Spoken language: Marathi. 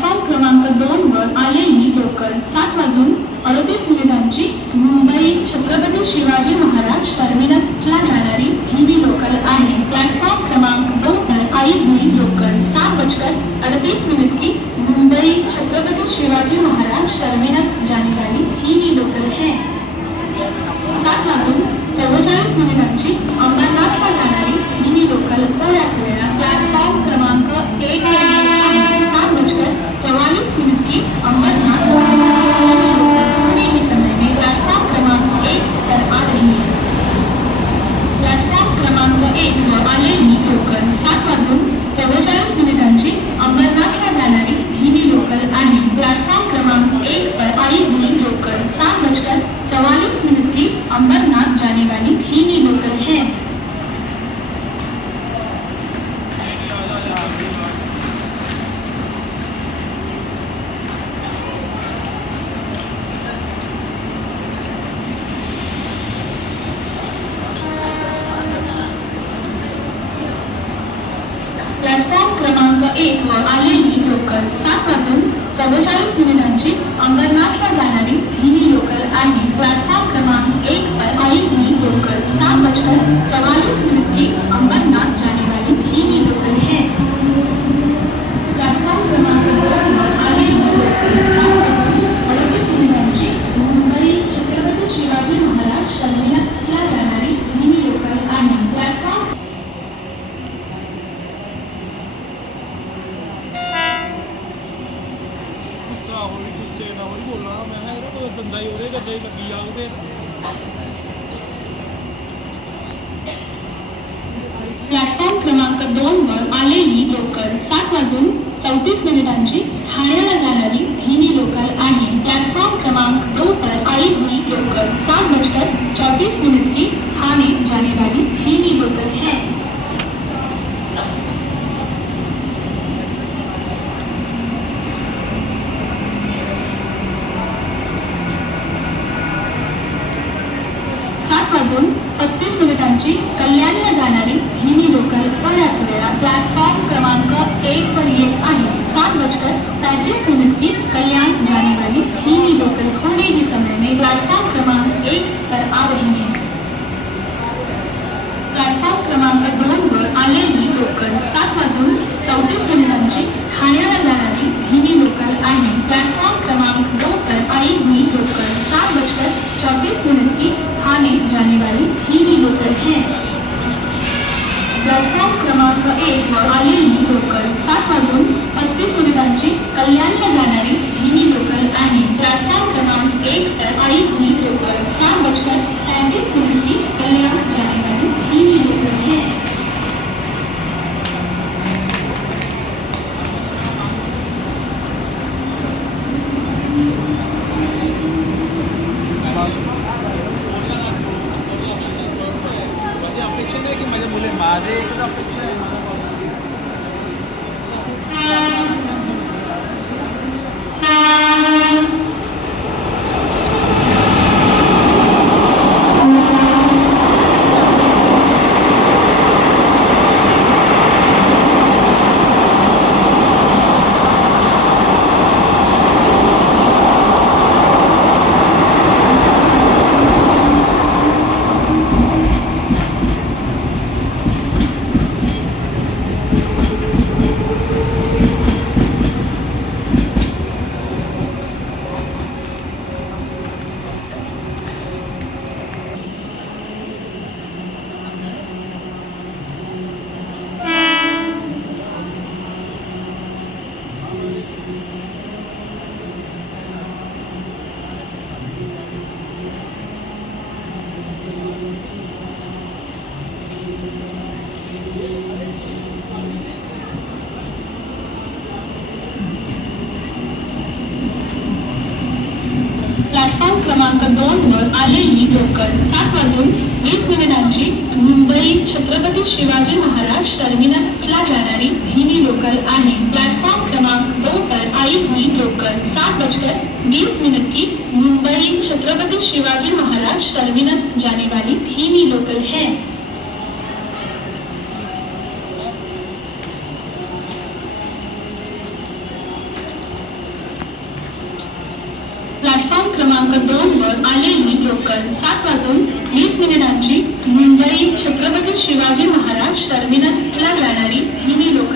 प्लॅटफॉर्म क्रमांक 2 वर आलेली लोकल 7:38 मुंबई छत्रपती शिवाजी महाराज टर्मिनसला जाणारी ही लोकल आहे। प्लॅटफॉर्म क्रमांक 2 पर आई हुई लोकल 7:38 की मुंबई छत्रपति शिवाजी महाराज टर्मिनस जाने वाली ही लोकल है। 7:44 अंबरनाथला जाणारी ही लोकल बऱ्याच वेळा प्लॅटफॉर्म क्रमांक 1 पर 7:44 की अंबरनाथ प्लॅटफॉर्म क्रमांक 1 पर आ रही है। प्लॅटफॉर्म क्रमांक 1 वर आलेली लोकल 7:44 अंबरनाथला जाणारी ही लोकल आहे। प्लॅटफॉर्म क्रमांक 1 पर आई हुई लोकल 7:44 की अंबरनाथ जाने वाली ही लोकल है। प्लॅटफॉर्म क्रमांक 1 वर आलेली लोकल 7:44 अंबरनाथला जाणारी ही लोकल आहे। प्लॅटफॉर्म क्रमांक 1 पर आई हुई लोकल 7:44 की अंबरनाथ जाने वाली ही लोकल है। प्लॅटफॉर्म क्रमांक 2 वर आलेली लोकल 7:38 मुंबई छत्रपती शिवाजी महाराज टर्मिनसला जाणारी ही लोकल आहे। प्लॅटफॉर्म हौली गुस्से ना हौली बोलना मैं तो दंदा ही ओहदे गद्दे लगी जाग फिर प्लॅटफॉर्म क्रमांक 2 वर आलेली लोकल 7:34 ठाण्याला जाणारी ही लोकल आहे। प्लॅटफॉर्म क्रमांक 2 पर आई हुई लोकल 7:34 की ठाणे जाने वाली ही लोकल है। वाजून 35 कल्याणला जाणारी ही लोकल बऱ्याच वेळा प्लॅटफॉर्म क्रमांक 1 पर येत आहे। 7:35 की कल्याण जाने वाली ही लोकल थोड़े ही समय में प्लेटफॉर्म क्रमांक 1 पर आ रही है। प्लॅटफॉर्म क्रमांक 2 वर आलेली लोकल 7:34 ठाण्याला जाणारी ही लोकल आहे। प्लॅटफॉर्म क्रमांक 2 पर आई हुई लोकल 7:24 की ठाणे जाने वाली ही लोकल है। प्लॅटफॉर्म क्रमांक 1 वर आलेली लोकल 7:35 कल्याणला जाणारी ही लोकल आहे। प्लॅटफॉर्म क्रमांक 1 पर आई हुई लोकल 7:35 की कल्याण जाने वाली ही लोकल है। अपेक्षा नाही की माझ्या मुले माझे एकच अपेक्षा आहे प्लॅटफॉर्म क्रमांक 2 वर आलेली लोकल 7:20 मुंबई छत्रपती शिवाजी महाराज टर्मिनसला जाणारी ही लोकल आहे। प्लॅटफॉर्म क्रमांक 2 पर आई हुई लोकल 7:20 की मुंबई छत्रपति शिवाजी महाराज टर्मिनस जाने वाली ही लोकल है। क्रमांक 2 वर आलेली लोकल 7:20 मुंबई छत्रपती शिवाजी महाराज टर्मिनसला जाणारी धीमी लोकल